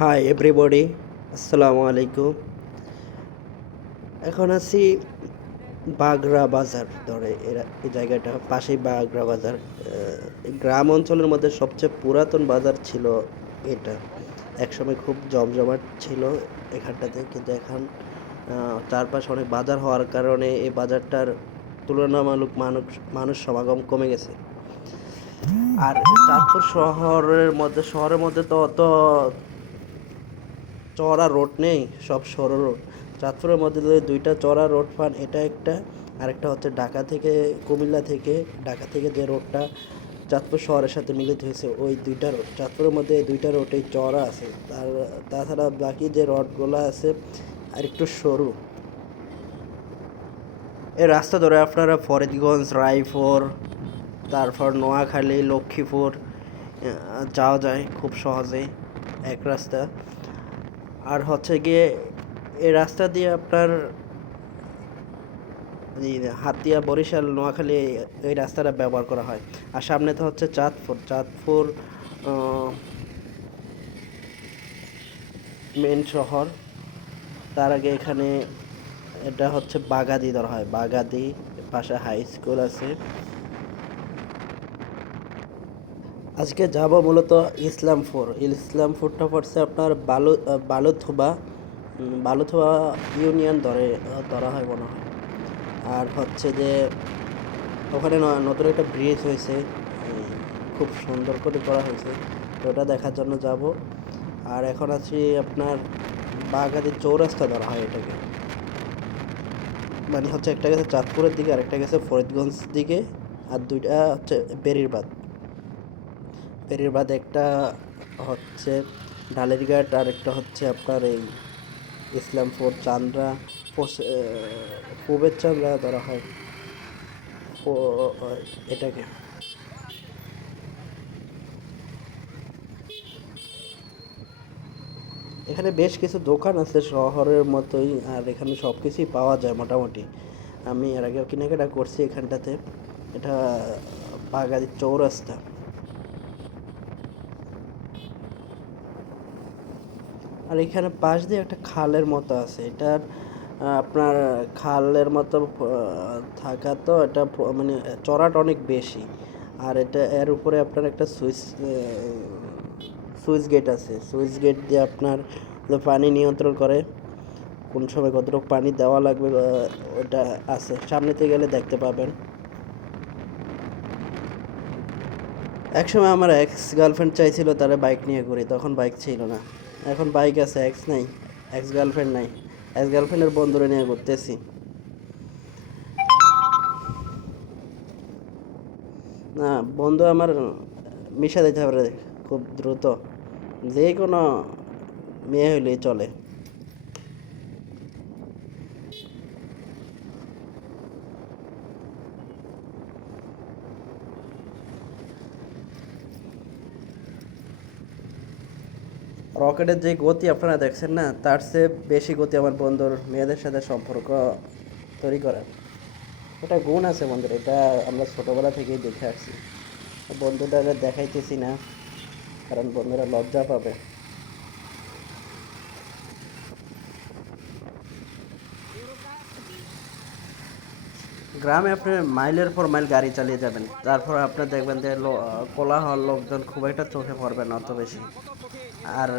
Hi everybody, আসসালামু আলাইকুম। এখন আছি বাগড়া বাজার ধরে এই জায়গাটা পাশেই বাগড়া বাজার। গ্রাম অঞ্চলের মধ্যে সবচেয়ে পুরাতন বাজার ছিল এটা। একসময় খুব জমজমাট ছিল এখানটাতে, কিন্তু এখন চারপাশে অনেক বাজার হওয়ার কারণে এই বাজারটার তুলনামূলক মানুষ সমাগম কমে গেছে। আর চাঁদপুর শহরের মধ্যে তো অত চওড়া রোড নেই, সব সরু রোড। চাঁদপুরের মধ্যে যদি দুইটা চওড়া রোড পান, এটা একটা, আরেকটা হচ্ছে ঢাকা থেকে যে রোডটা চাঁদপুর শহরের সাথে মিলিত হয়েছে, ওই দুইটা রোড। চাঁদপুরের মধ্যে এই দুইটা রোডই চওড়া আছে, তাছাড়া বাকি যে রোডগুলো আছে আর একটু সরু। এই রাস্তা ধরে আপনারা ফরিদগঞ্জ, রায়পুর, তারপর নোয়াখালী, লক্ষ্মীপুর যাওয়া যায় খুব সহজেই, এক রাস্তা। আর হচ্ছে গিয়ে এই রাস্তা দিয়ে আপনার এই হাতিয়া, বরিশাল, নোয়াখালী এই রাস্তাটা ব্যবহার করা হয়। আর সামনে তো হচ্ছে চাঁদপুর মেন শহর। তার আগে এখানে এটা হচ্ছে বাগাদি ধরা হয়, বাগাদি পাশে হাই স্কুল আছে। আজকে যাব মূলত ইসলামপুরটা পড়ছে আপনার বালুথুবা ইউনিয়ন ধরা হয় মনে হয়। আর হচ্ছে যে ওখানে নতুন একটা ব্রিজ হয়েছে, খুব সুন্দর করে করা হয়েছে, তো ওটা দেখার জন্য যাব। আর এখন আছি আপনার বাগাদি চৌরাস্তা ধরা হয় এটাকে, মানে হচ্ছে একটা গেছে চাঁদপুরের দিকে, আর একটা গেছে ফরিদগঞ্জ দিকে, আর দুইটা হচ্ছে বেরির বাদ একটা হচ্ছে ঢালেরঘাট, আর একটা হচ্ছে আপনার এই ইসলামপুর চান্দ্রা, পূবের চান্দ্রা ধরা হয় এটাকে। এখানে বেশ কিছু দোকান আছে শহরের মতোই, আর এখানে সব কিছুই পাওয়া যায় মোটামুটি। আমি এর আগেও কেনাকাটা করছি এখানটাতে। এটা বাগাদি চৌরাস্তা। আর এখানে পাশ দিয়ে একটা খালের মতো আছে, এটার আপনার খালের মতো থাকা তো এটা মানে চড়াটা অনেক বেশি। আর এর উপরে আপনার একটা সুইচ গেট আছে, সুইচ গেট দিয়ে আপনার পানি নিয়ন্ত্রণ করে কোন সময় কতটুকু পানি দেওয়া লাগবে, ওটা আছে, সামনেতে গেলে দেখতে পাবেন। একসময় আমার এক্স গার্লফ্রেন্ড চাইছিল তারা বাইক নিয়ে ঘুরি, তখন বাইক ছিল না। এখন বাইক আছে, এক্স নাই, এক্স গার্লফ্রেন্ড নাই, এক্স গার্লফ্রেন্ডের বন্ধুরে নিয়ে ঘুরতেছি। না, বন্ধু আমার মিশা দিতে পারে খুব দ্রুত, যে কোনো মেয়ে হইলেই চলে। রকেটের যে গতি আপনারা দেখছেন না, তার চেয়ে বেশি গতি আমার বন্ধুর মেয়েদের সাথে সম্পর্ক তৈরি করার। এটা গুণ আছে বন্ধুর, এটা আমরা ছোটবেলা থেকেই দেখে আসছি। বন্ধুটাকে দেখাইতেছি না, কারণ বন্ধুরা লজ্জা পাবে। গ্রামে আপনি মাইলের পর মাইল গাড়ি চালিয়ে যাবেন, তারপর আপনি দেখবেন যে কোলাহল, লোকজন খুব একটা চোখে পড়বে না অত বেশি। আর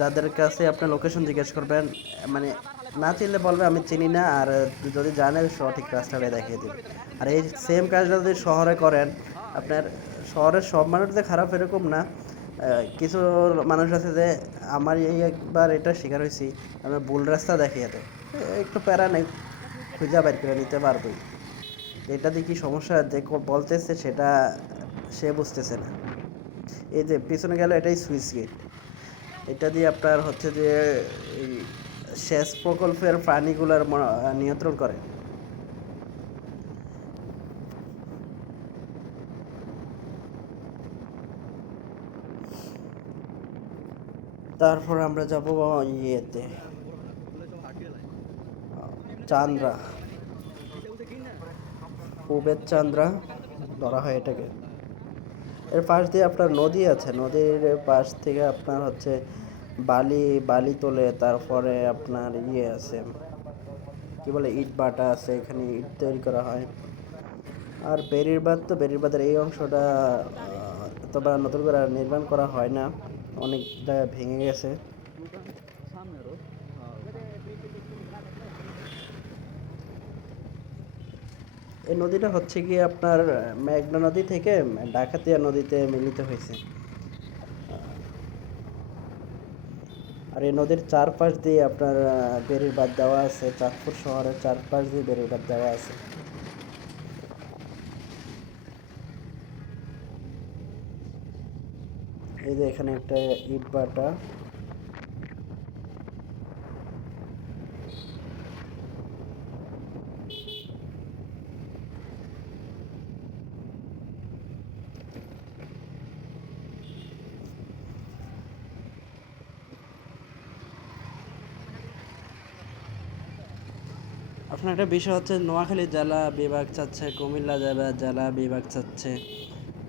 যাদের কাছে আপনি লোকেশন জিজ্ঞেস করবেন, মানে না চিনলে বলবে আমি চিনি না, আর যদি জানে সঠিক রাস্তাটা দেখিয়ে দেবে। আর এই সেম কাজটা যদি শহরে করেন, আপনার শহরের সব মানুষ যে খারাপ এরকম না। কিছু মানুষ আছে যে আমার এই একবার এটা শিকার হয়েছি, আমি ভুল রাস্তা দেখিয়ে দেয়, একটু প্যারা নেই, খুঁজে বের করে নিতে পারবেই। এটা দিয়ে কি সমস্যা বলতেছে সেটা সে বুঝতেছে না। এই যে পিছনে গেল, এটাই সুইচ গেট। এটা দিয়ে আপনার হচ্ছে যে এই সেচ প্রকল্পের পানিগুলার নিয়ন্ত্রণ করে। তারপর আমরা যাব ইয়েতে, চান্দ্রা, পূবের চান্দ্রা ধরা হয় এটাকে। এর পাশ দিয়ে আপনার নদী আছে, নদীর পাশ থেকে আপনার হচ্ছে বালি বালি তোলে, তারপরে আপনার ইয়ে আছে কি বলে ইট ভাটা আছে, এখানে ইট তৈরি করা হয়। আর বেড়িবাঁধ, তো বেড়িবাঁধের এই অংশটা তবে আর নতুন করে আর নির্মাণ করা হয় না, অনেক জায়গায় ভেঙে গেছে। এই নদীটা হচ্ছে কি আপনার মেঘনা নদী থেকে ডাকাতিয়া নদীতে মিলিত হয়েছে। আর এই নদীর চারপাশ দিয়ে আপনার বেড়ির বাঁধ দেওয়া আছে, চাঁদপুর শহরের চারপাশ দিয়ে বেড়ির বাঁধ দেওয়া আছে। এই যে এখানে একটা ইট ভাটা। আপনার একটা বিষয় হচ্ছে নোয়াখালী জেলা বিভাগ চাচ্ছে, কুমিল্লা জেলা বিভাগ চাচ্ছে,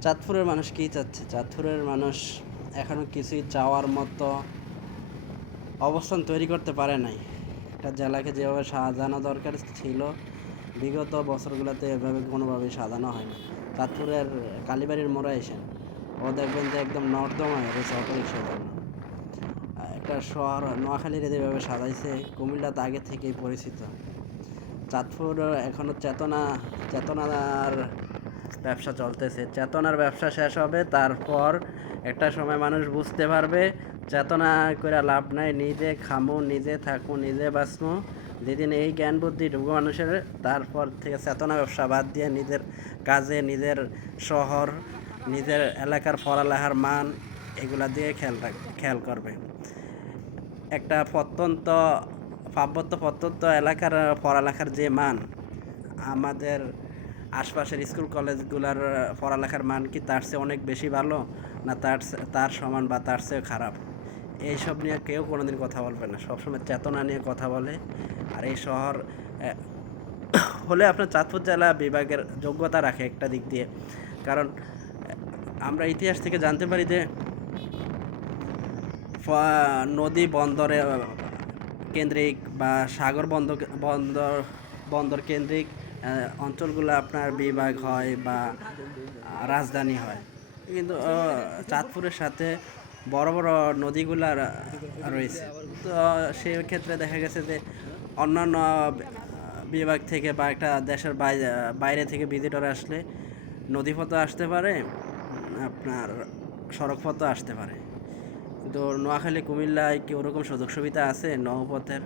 চাঁদপুরের মানুষ কী চাচ্ছে? চাঁদপুরের মানুষ এখনো কিছুই চাওয়ার মতো অবস্থান তৈরি করতে পারে নাই। একটা জেলাকে যেভাবে সাজানো দরকার ছিল বিগত বছরগুলোতে এভাবে কোনোভাবেই সাজানো হয় না। চাঁদপুরের কালীবাড়ির মোড়ে এসে ও দেখবেন যে একদম নর্দমায় রয়েছে অটোরিক্সার জন্য। একটা শহর নোয়াখালীর যেভাবে সাজাইছে, কুমিল্লা তো আগে থেকেই পরিচিত। চাঁদপুর এখনো চেতনার ব্যবসা চলতেছে। চেতনার ব্যবসা শেষ হবে, তারপর একটা সময় মানুষ বুঝতে পারবে চেতনা করে লাভ নাই, নিজে খামু, নিজে থাকবো, নিজে বাঁচবো। যেদিন এই জ্ঞান বুদ্ধি ঢুকবো মানুষের, তারপর থেকে চেতনা ব্যবসা বাদ দিয়ে নিজের কাজে, নিজের শহর, নিজের এলাকার পড়ালেখার মান এগুলা দিয়ে খেয়াল করবে। একটা প্রত্যন্ত এলাকার পড়ালেখার যে মান, আমাদের আশপাশের স্কুল কলেজগুলোর পড়ালেখার মান কি তার চেয়ে অনেক বেশি ভালো, না তার সমান বা তার চেয়ে খারাপ? এইসব নিয়ে কেউ কোনোদিন কথা বলবে না, সবসময় চেতনা নিয়ে কথা বলে। আর এই শহর হলে আপনার চাঁদপুর জেলা বিভাগের যোগ্যতা রাখে একটা দিক দিয়ে, কারণ আমরা ইতিহাস থেকে জানতে পারি যে নদী বন্দরে কেন্দ্রিক বা সাগর বন্দর বন্দর কেন্দ্রিক অঞ্চলগুলো আপনার বিভাগ হয় বা রাজধানী হয়। কিন্তু চাঁদপুরের সাথে বড় বড় নদীগুলা রয়েছে। তো সেক্ষেত্রে দেখা গেছে যে অন্যান্য বিভাগ থেকে বা একটা দেশের বাইরে থেকে ভিজিটর আসলে নদীপথও আসতে পারে, আপনার সড়কপথও আসতে পারে। কিন্তু নোয়াখালী কুমিল্লায় কি ওরকম সুযোগ সুবিধা আছে নৌপথের?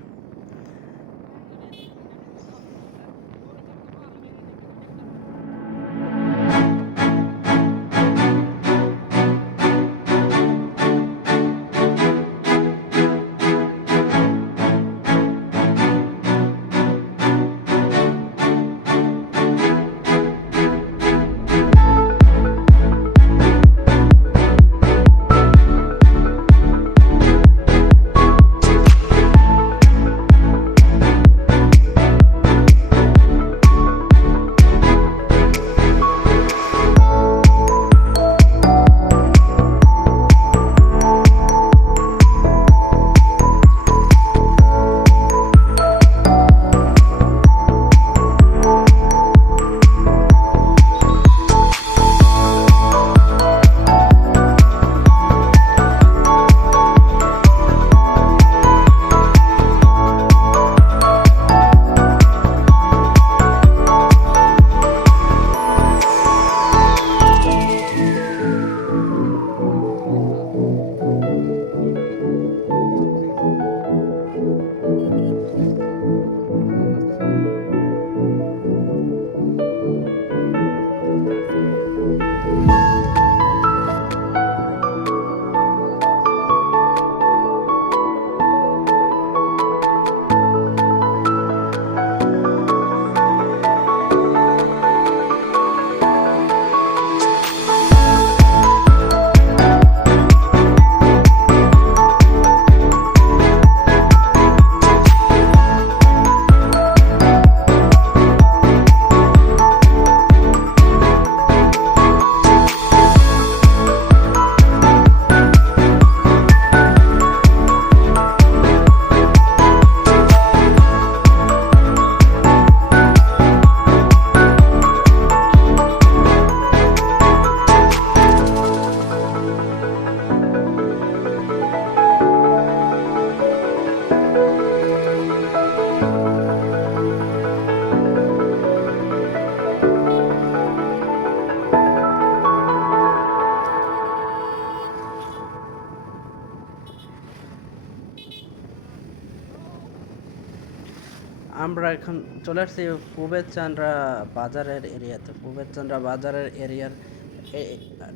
আমরা এখন চলে আসছি ফুবেরচান্দ্রা বাজারের এরিয়াতে। ফুবেরচান্দ্রা বাজারের এরিয়ার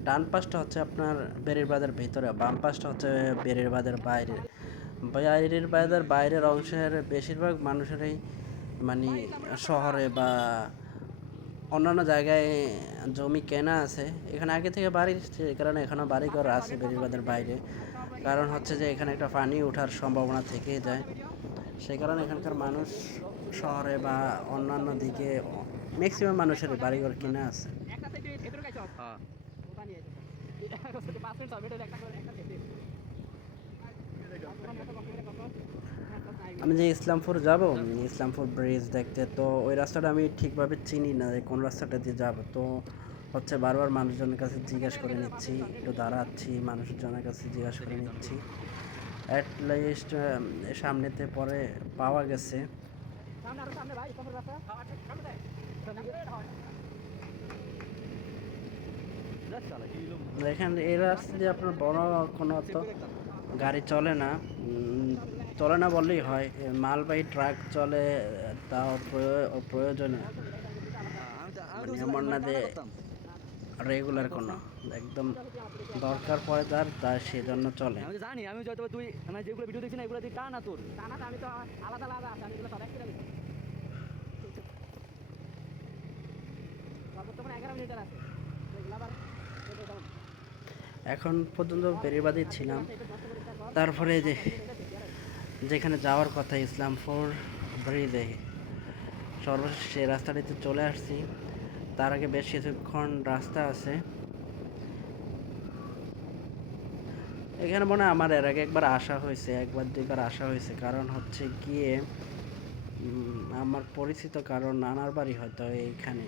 ডান পাশটা হচ্ছে আপনার বেরির বাজার ভিতরে, বাম পাশটা হচ্ছে বেরির বাজার বাইরে। বেরির বাজার বাইরের অংশের বেশিরভাগ মানুষেরই মানে শহরে বা অন্যান্য জায়গায় জমি কেনা আছে। এখানে আগে থেকে বাড়ি, সে কারণে এখানেও বাড়িঘর আছে বেরির বাজার বাইরে। কারণ হচ্ছে যে এখানে একটা পানি ওঠার সম্ভাবনা থেকে যায়, সেই কারণে এখানকার মানুষ শহরে বা অন্যান্য দিকে ম্যাক্সিমাম মানুষের বাড়িঘর কিনে আছে। হ্যাঁ। আমি যে ইসলামপুর যাব, ইসলামপুর ব্রিজ দেখতে, তো ওই রাস্তাটা আমি ঠিকভাবে চিনি না যে কোন রাস্তাটা দিয়ে যাব। তো হচ্ছে বারবার মানুষজনের কাছে জিজ্ঞেস করে নিচ্ছি, একটু দাঁড়াচ্ছি, মানুষজনের কাছে জিজ্ঞেস করে নিচ্ছি। অ্যাট লিস্ট সামনেতে পরে পাওয়া গেছে। এখানে এই রাস্তা দিয়ে আপনার বড় কোনো তো গাড়ি চলে না, চলে না বললেই হয়। মালবাহী ট্রাক চলে, তাও প্রয়োজনে, মানে এমন না যে রেগুলার কোনো, একদম দরকার পড়ে যার তার সেজন্য চলে। আমি তো জানি, আমি হয়তো তুই মানে যেগুলো ভিডিও দেখছি না এগুলো তুই টানা তোর টানাটা আমি তো আলাদা আলাদা আছে, আমি এগুলো সব এক করে দিচ্ছি। বর্তমানে 11 মিনিট আছে এগুলো আবার এখন পর্যন্ত বেরিবাদী ছিলাম, তারপরে যে যেখানে যাওয়ার কথা ইসলামপুর ব্রিজে, সর্বশেষ সেই রাস্তাটিতে চলে আসছি। তার আগে বেশ কিছুক্ষণ রাস্তা আছে। এখানে মনে হয় আমার এর আগে একবার আসা হয়েছে, একবার দুইবার আসা হয়েছে। কারণ হচ্ছে গিয়ে আমার পরিচিত কারণ নানার বাড়ি হয়তো এইখানে।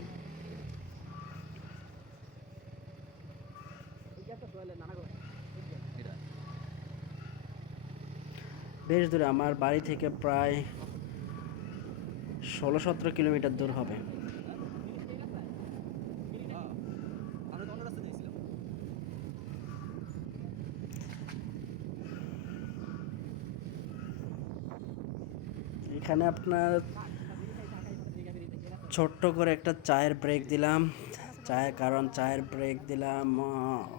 বেশ দূরে, আমার বাড়ি থেকে প্রায় 16-17 কিলোমিটার দূর হবে। এখানে আপনার ছোট্ট করে একটা চায়ের ব্রেক দিলাম। কারণ চায়ের ব্রেক দিলাম,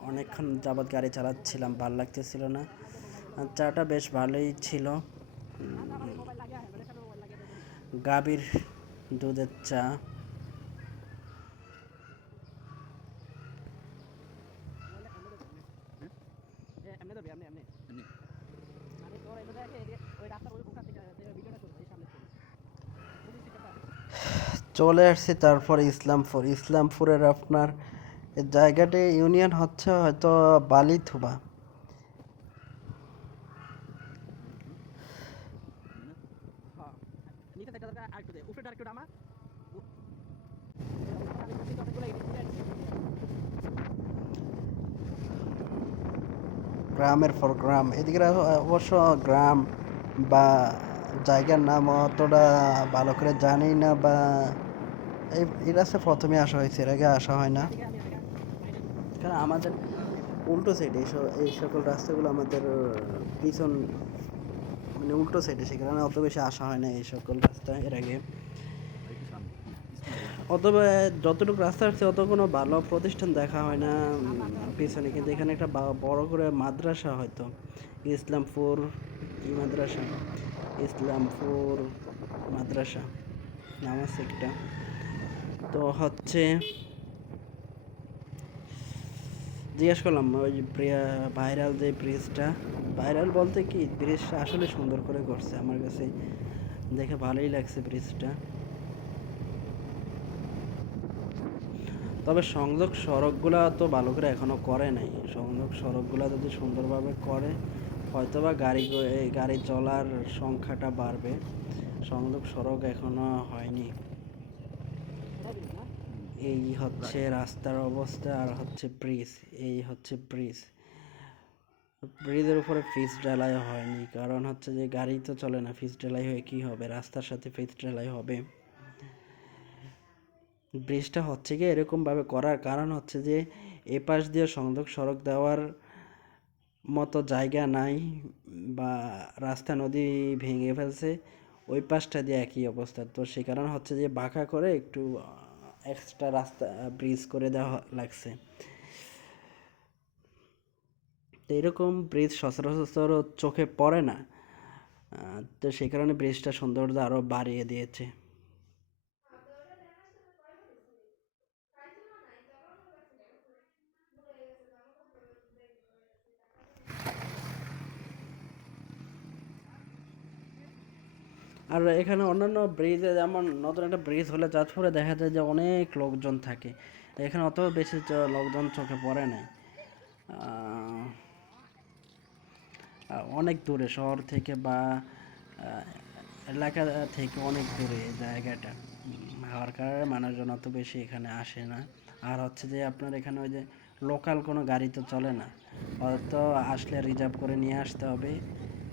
অনেকক্ষণ যাবৎ গাড়ি চালাচ্ছিলাম, ভালো লাগতেছিল না। আর চাটা বেশ ভালোই ছিল, গাভীর দুধের চা। চলে আসছি তারপরে ইসলামপুরের আপনার জায়গাটি ইউনিয়ন হচ্ছে হয়তো বালিথুবা। গ্রামের পর গ্রাম, এদিকে অবশ্য গ্রাম বা জায়গার নাম অতটা ভালো করে জানি না, বা এই রাস্তায় প্রথমে আসা হয়েছে, এর আগে আসা হয় না। কারণ আমাদের উল্টো সাইডে এই সকল রাস্তাগুলো আমাদের পিছন, মানে উল্টো সাইডে, সে কারণে অত বেশি আসা হয় না এই সকল রাস্তা এর আগে। অথবা যতটুকু রাস্তা আসছে অত কোনো ভালো প্রতিষ্ঠান দেখা হয় না পিছনে। কিন্তু এখানে একটা বড় করে মাদ্রাসা, হয়তো ইসলামপুর মাদ্রাসা, ইসলামপুর মাদ্রাসা নাম আছে একটা। তো হচ্ছে জিজ্ঞেস করলাম ওই ভাইরাল যে ব্রিজটা, ভাইরাল বলতে কি ব্রিজটা আসলে সুন্দর করে করছে, আমার কাছে দেখে ভালোই লাগছে ব্রিজটা। তবে সংযোগ সড়কগুলা তো ভালো করে এখনো করে নাই। সংযোগ সড়কগুলা যদি সুন্দরভাবে করে, হয়তোবা গাড়ি চলার সংখ্যাটা বাড়বে। সংযোগ সড়ক এখনো হয়নি। এই হচ্ছে রাস্তার অবস্থা, আর হচ্ছে ব্রিজ, এই হচ্ছে ব্রিজ। ব্রিজের উপরে পিচ ঢালাই হয়নি, কারণ হচ্ছে যে গাড়ি তো চলে না, পিচ ঢালাই হয়ে কি হবে, রাস্তার সাথে পিচ ঢালাই হবে। ব্রিজটা হচ্ছে কি এরকম ভাবে করার কারণ হচ্ছে যে এপাশ দিয়ে সংযোগ সড়ক দেওয়ার মতো জায়গা নাই, বা রাস্তা নদী ভেঙে ফেলছে, ওই পাশটা দিয়ে একই অবস্থা। তো সেই কারণে হচ্ছে যে বাঁকা করে একটু এক্সট্রা রাস্তা ব্রিজ করে দেওয়া লাগছে। তো এরকম ব্রিজ সচরাচর চোখে পড়ে না। তো সেই কারণে ব্রিজটা সৌন্দর্য আরও বাড়িয়ে দিয়েছে। আর এখানে অন্যান্য ব্রিজে যেমন নতুন একটা ব্রিজ হলে চাঁদপুরে দেখা যায় যে অনেক লোকজন থাকে, এখানে অত বেশি লোকজন চোখে পড়ে নাই। আহ, অনেক দূরে শহর থেকে বা এলাকা থেকে অনেক দূরে এই জায়গাটা হওয়ার কারণে মানুষজন অত বেশি এখানে আসে না। আর হচ্ছে যে আপনার এখানে ওই যে লোকাল কোনো গাড়ি তো চলে না, হয়তো আসলে রিজার্ভ করে নিয়ে আসতে হবে,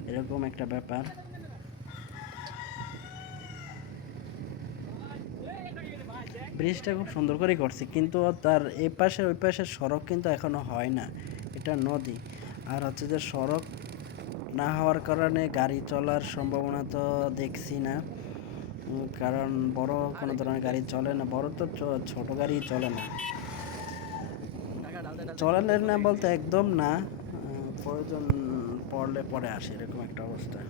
এরকম একটা ব্যাপার। ব্রিজটা খুব সুন্দর করেই করছে, কিন্তু তার এই পাশে ওই পাশের সড়ক কিন্তু এখনো হয় না, এটা নদী। আর হচ্ছে যে সড়ক না হওয়ার কারণে গাড়ি চলার সম্ভাবনা তো দেখছি না। কারণ বড় কোনো ধরনের গাড়ি চলে না, বড় তো ছোট গাড়ি চলে না, চলে না বলতে একদম না, প্রয়োজন পড়লে পরে আসে এরকম একটা অবস্থা।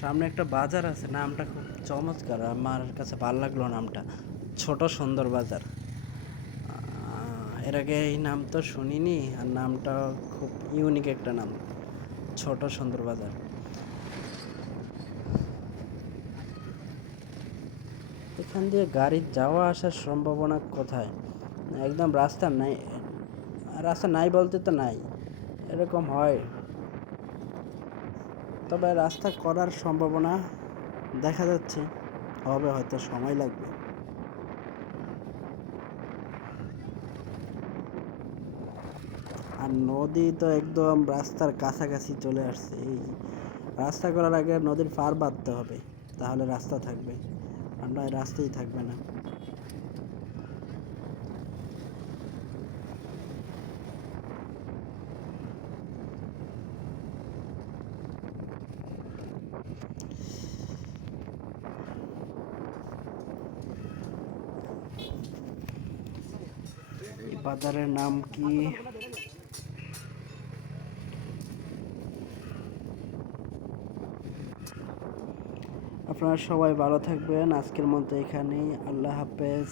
সামনে একটা বাজার আছে, নামটা খুব চমৎকার, আমার কাছে ভালো লাগলো নামটা, ছোট সুন্দর বাজার। এর আগে এই নাম তো শুনিনি, আর নামটা খুব ইউনিক একটা নাম, ছোট সুন্দর বাজার। এখান দিয়ে গাড়ির যাওয়া আসার সম্ভাবনা কোথায়? একদম রাস্তা নাই, রাস্তা নাই বলতে তো নাই, এরকম হয়, তবে রাস্তা করার সম্ভাবনা দেখা যাচ্ছে, হবে, হয়তো সময় লাগবে। আর নদী তো একদম রাস্তার কাছাকাছি চলে আসছে, এই রাস্তা করার আগে নদীর পার বাঁধতে হবে, তাহলে রাস্তা থাকবে, আর নয় রাস্তাই থাকবে না। এই বাজারের নাম কি? আপনারা সবাই ভালো থাকবেন, আজকের মতো এখানেই, আল্লাহ হাফেজ।